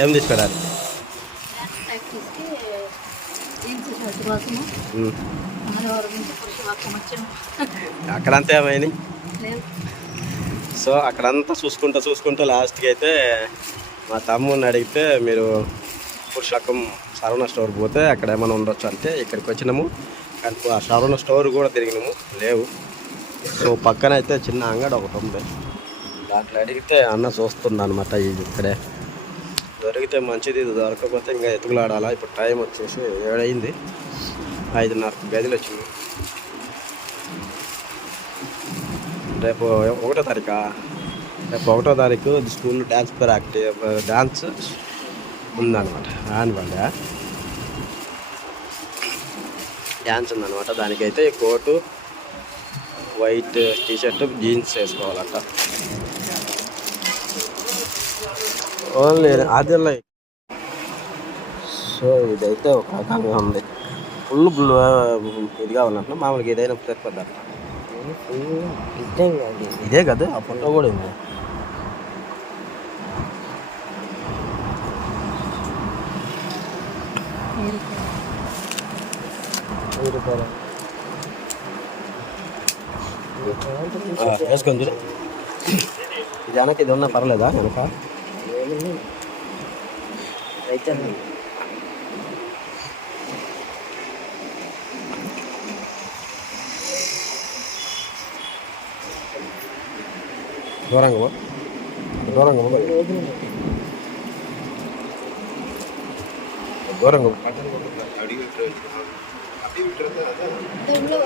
ఏం తీసుకురాలి వర్గం వచ్చాము అక్కడంతా ఏమైంది? సో అక్కడంతా చూసుకుంటూ చూసుకుంటూ లాస్ట్కి అయితే మా తమ్ముడిని అడిగితే మీరు పురుషకం సరవణ స్టోర్ పోతే అక్కడ ఏమైనా ఉండొచ్చు అంటే ఇక్కడికి వచ్చినాము. కానీ ఆ సరవణ స్టోర్ కూడా తిరిగినాము. లేవు. సో పక్కన అయితే చిన్న అంగడి ఒకటి ఉంది. దాంట్లో అడిగితే అన్న చూస్తుంది అనమాట ఇది ఇక్కడే. దొరికితే మంచిది ఇది దొరకకపోతే ఇంకా ఎతుకులాడాలా ఇప్పుడు టైం వచ్చేసి ఏడైంది ఐదున్నర గదిలు వచ్చింది. రేపు ఒకటో తారీఖా? రేపు ఒకటో తారీఖు స్కూల్ డ్యాన్స్ ఫర్ డ్యాన్స్ ఉందన్నమాట. యాన్యువల్ డ్యాన్స్ ఉందన్నమాట. దానికైతే కోటు వైట్ టీషర్ట్ జీన్స్ వేసుకోవాలంట. ఓన్లీ అదే సో ఇదైతే ఒక రకంగా ఉంది. ఫుల్ బ్లూ ఇదిగా కావాలంట మామూలుగా ఏదైనా సరిపోద్దంట ఇదే కదా ఆ ఫోటో కూడా ఉంది వేసుకొని చూడ. ఇది వెనక ఇది ఉన్నా పర్లేదా వెనక? అయితే దూరంగా పో. దూరంగా పో. దూరంగా పో. దీంట్లో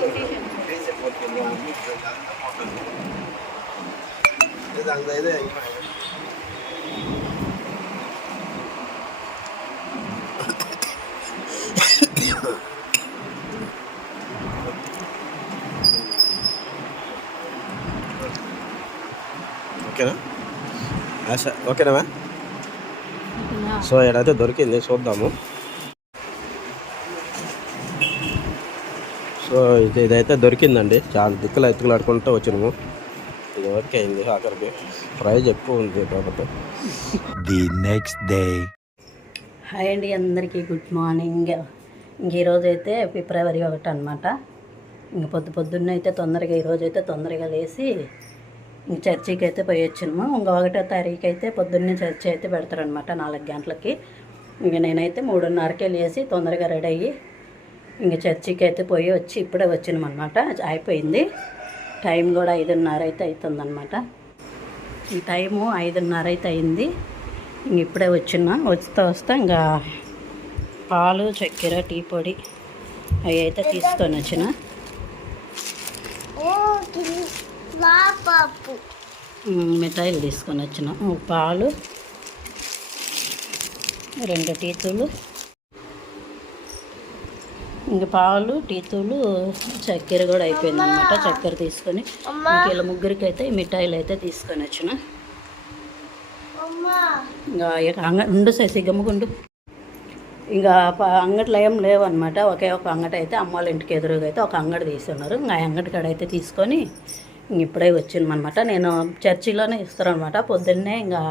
ఓకేనా? ఓకేనా? సో ఏడైతే దొరికింది చూద్దాము. సో ఇది ఇదైతే దొరికిందండి. చాలా దిక్కులు ఎత్తుకులాడుకుంటూ వచ్చినాము. ఇది వరకు అయింది ఆఖరికి. ప్రైజ్ ఎక్కువ ఉంది కాబట్టి. The next day. హాయ్ అండి అందరికీ గుడ్ మార్నింగ్. ఇంక ఈరోజు అయితే ఫిబ్రవరి ఒకటి అనమాట ఇంక పొద్దు పొద్దున్న అయితే తొందరగా ఈరోజు అయితే తొందరగా లేచి చర్చికి అయితే పోయి వచ్చినాము ఒకటో తారీఖు అయితే పొద్దున్నే చర్చి అయితే పెడతారనమాట నాలుగు గంటలకి. ఇంక నేనైతే మూడున్నరకే లేచి తొందరగా రెడీ అయ్యి ఇంక చర్చికి అయితే పోయి వచ్చి ఇప్పుడే వచ్చినామన్నమాట. అయిపోయింది. టైం కూడా ఐదున్నర అయితే అవుతుందన్నమాట ఈ టైము ఐదున్నర అయితే అయింది. ఇంక ఇప్పుడే వచ్చిన. వస్తా వస్తే ఇంకా పాలు చక్కెర టీ పొడి అవి అయితే తీసుకొని వచ్చిన. మిఠాయిలు తీసుకొని వచ్చిన. పాలు. రెండు టీతూలు ఇంక పాలు టీతూలు చక్కెర కూడా అయిపోయింది అనమాట చక్కెర తీసుకొని ఇలా ముగ్గురికి అయితే ఈ మిఠాయిలు అయితే తీసుకొని వచ్చిన. ఇంకా అంగ ఉండు ససి గమ్ముకుండు ఇంకా అంగట్లో ఏం లేవు అనమాట ఒకే ఒక అంగటి అయితే అమ్మ వాళ్ళ ఇంటికి ఎదురుగా అయితే ఒక అంగడి తీసుకున్నారు ఇంకా ఆ అంగడి కాడ అయితే తీసుకొని ఇప్పుడే వచ్చిందనమాట నేను చర్చిలోనే ఇస్తారనమాట పొద్దున్నే ఇంకా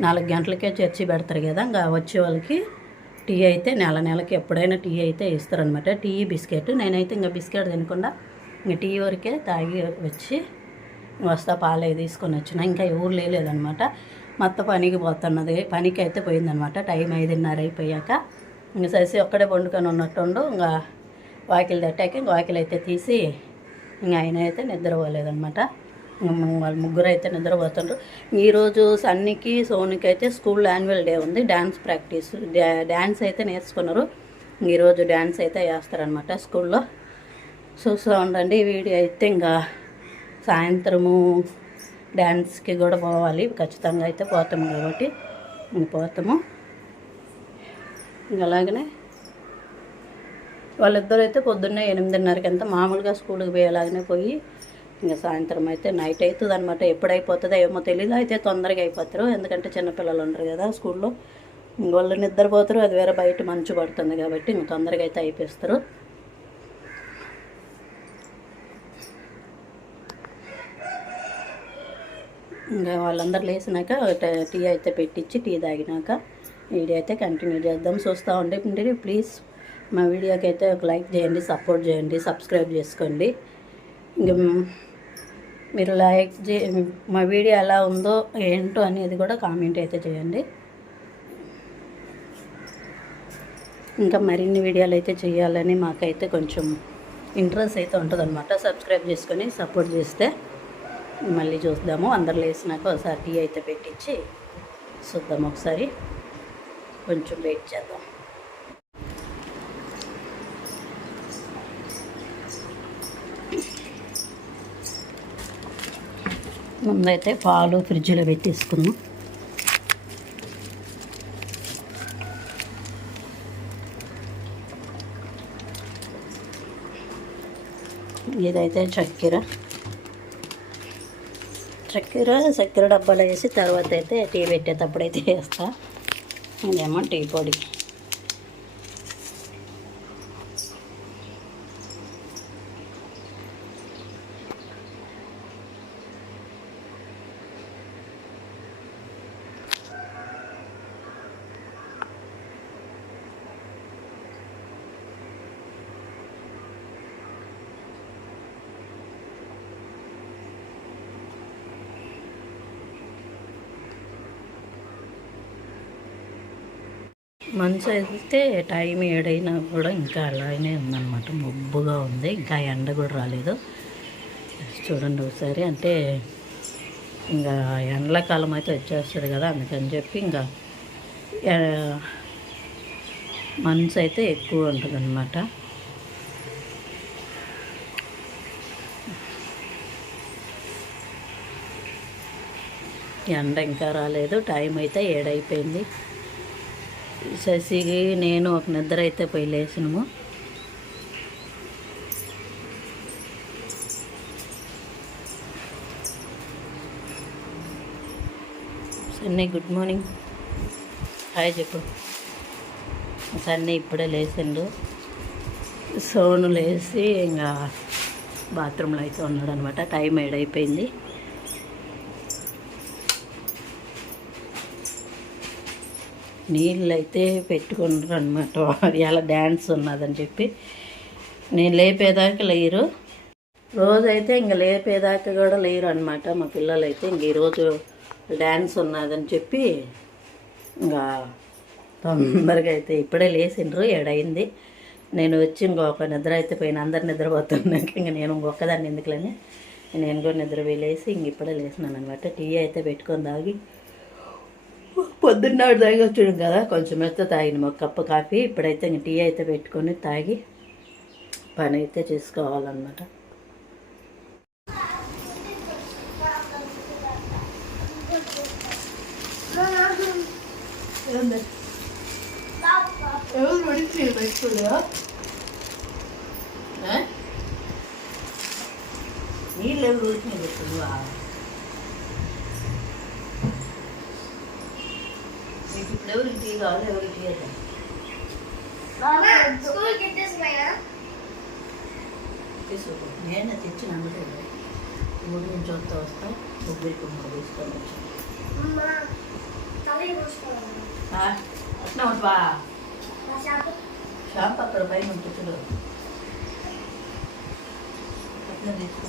నాలుగు గంటలకే చర్చి పెడతారు కదా ఇంకా వచ్చే వాళ్ళకి టీ అయితే నెల నెలకి ఎప్పుడైనా టీ అయితే ఇస్తారనమాట టీ బిస్కెట్. నేనైతే ఇంకా బిస్కెట్ తినకుండా ఇంకా టీ వరకే తాగి వచ్చి వస్తా పాలే తీసుకొని వచ్చిన. ఇంకా ఎవరు లేదనమాట మొత్తం పనికి పోతున్నది. పనికి అయితే పోయిందనమాట టైం ఐదున్నర అయిపోయాక ఇంకా ససి ఒక్కడే వండుకొని ఉన్నట్టుండు. ఇంకా వాకిలు తట్టాక ఇంకా వాకిలు అయితే తీసి ఇంకా ఆయన అయితే నిద్రపోలేదనమాట వాళ్ళు ముగ్గురు అయితే నిద్రపోతుండ్రు ఈరోజు సన్నికి సోనికి అయితే స్కూల్ యాన్యువల్ డే ఉంది. డ్యాన్స్ ప్రాక్టీస్ డ్యా- డ్యాన్స్ అయితే నేర్చుకున్నారు. ఈరోజు డ్యాన్స్ అయితే వేస్తారనమాట స్కూల్లో. చూస్తూ ఉండండి వీడియో అయితే ఇంకా సాయంత్రము డ్యాన్స్కి కూడా పోవాలి. ఖచ్చితంగా అయితే పోతాము కాబట్టి పోతాము. ఇంకా అలాగనే వాళ్ళిద్దరు అయితే పొద్దున్నే ఎనిమిదిన్నరకి అంతా మామూలుగా స్కూల్కి పోయేలాగానే పోయి ఇంకా సాయంత్రం అయితే నైట్ అవుతుంది అనమాట ఎప్పుడు అయిపోతుందో ఏమో తెలియదు అయితే తొందరగా అయిపోతారు. ఎందుకంటే చిన్నపిల్లలు ఉంటారు కదా స్కూల్లో. వాళ్ళు నిద్రపోతారు. అది వేరే బయట మంచు పడుతుంది కాబట్టి ఇంక తొందరగా అయితే అయిపోస్తారు. ఇంకా వాళ్ళందరూ లేచినాక టీ అయితే పెట్టించి టీ తాగినాక వీడియో అయితే కంటిన్యూ చేద్దాం. చూస్తూ ఉండే ప్లీజ్ మా వీడియోకి అయితే ఒక లైక్ చేయండి సపోర్ట్ చేయండి సబ్స్క్రైబ్ చేసుకోండి. ఇంకా మీరు లైక్ చే మా వీడియో ఎలా ఉందో ఏంటో అనేది కూడా కామెంట్ అయితే చేయండి. ఇంకా మరిన్ని వీడియోలు అయితే చేయాలని మాకైతే కొంచెం ఇంట్రెస్ట్ అయితే ఉంటుందన్నమాట. సబ్స్క్రైబ్ చేసుకొని సపోర్ట్ చేస్తే మళ్ళీ చూద్దాము. అందరు లేసినాక ఒకసారి టీ అయితే పెట్టించి చూద్దాం ఒకసారి. కొంచెం వెయిట్ చేద్దాం. ముందైతే పాలు ఫ్రిడ్జ్లో పెట్టేసుకున్నాం ఇదైతే చక్కెర. చక్కెర చక్కెర డబ్బాలో వేసి తర్వాత అయితే టీ పెట్టేటప్పుడు అయితే వేస్తా. ఇదేమో టీ పొడి. మంచు అయితే టైం ఏడైనా కూడా ఇంకా అలానే ఉందన్నమాట. మబ్బుగా ఉంది. ఇంకా ఎండ కూడా రాలేదు. చూడండి ఒకసారి. అంటే ఇంకా ఎండాకాలం అయితే వచ్చేస్తుంది కదా అందుకని చెప్పి ఇంకా మంచు అయితే ఎక్కువ ఉంటుందన్నమాట. ఎండ ఇంకా రాలేదు. టైం అయితే ఏడైపోయింది. శశికి నేను ఒక నిద్ర అయితే పోయి లేచినాము. Sunny good morning. హాయ్ చెప్పు. సన్నీ ఇప్పుడే లేచిండు. సోను లేచి ఇంకా బాత్రూంలో అయితే ఉన్నాడు అనమాట టైం ఏడైపోయింది. నీళ్ళు అయితే పెట్టుకున్నారు అనమాట ఇలా డ్యాన్స్ ఉన్నదని చెప్పి. నేను లేపేదాకా లేరు. రోజైతే ఇంక లేపేదాకా కూడా లేరు అనమాట మా పిల్లలు అయితే ఇంక ఈరోజు డ్యాన్స్ ఉన్నదని చెప్పి ఇంకా తొందరగా అయితే ఇప్పుడే లేచిండ్రు ఏడైంది. నేను వచ్చి ఇంకొక నిద్ర అయితే పోయిన. అందరు నిద్రపోతున్నాక ఇంక నేను ఇంకొకదాన్ని ఎందుకులని. నేను కూడా నిద్ర వేలేసి ఇంక ఇప్పుడే లేచినాను అనమాట టీ అయితే పెట్టుకొని తాగి పొద్దున్న తాగి వచ్చాడు కదా కొంచెం మెత్త తాగిన ఒక కప్పు కాఫీ ఇప్పుడైతే ఇంక టీ అయితే పెట్టుకొని తాగి పని అయితే చేసుకోవాలన్నమాట నీళ్ళు ఎవరు ఇప్పుడు ఎవరికి టీ కావాలి ఎవరికి టీ అయితే తీసుకో నేను తెచ్చిన అందుకే ఊరి నుంచి వస్తా వస్తా కొబ్బరి కుమ్మ తీసుకొని వచ్చి. అట్లా ఉంటావా షాప్. అక్కడ పైన ఉంటుంది అట్లా తీసుకో.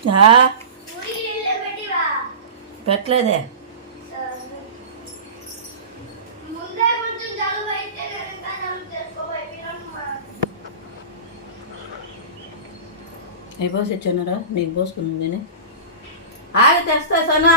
పెట్టలేదే? ముందే కొంచెం జలుబు అయితే కనుక జలుబు చేసుకోబోయి ఏ పోసి ఇచ్చానరా నీకు పోసుకున్నాను నేను ఆగి తెస్తా సనా.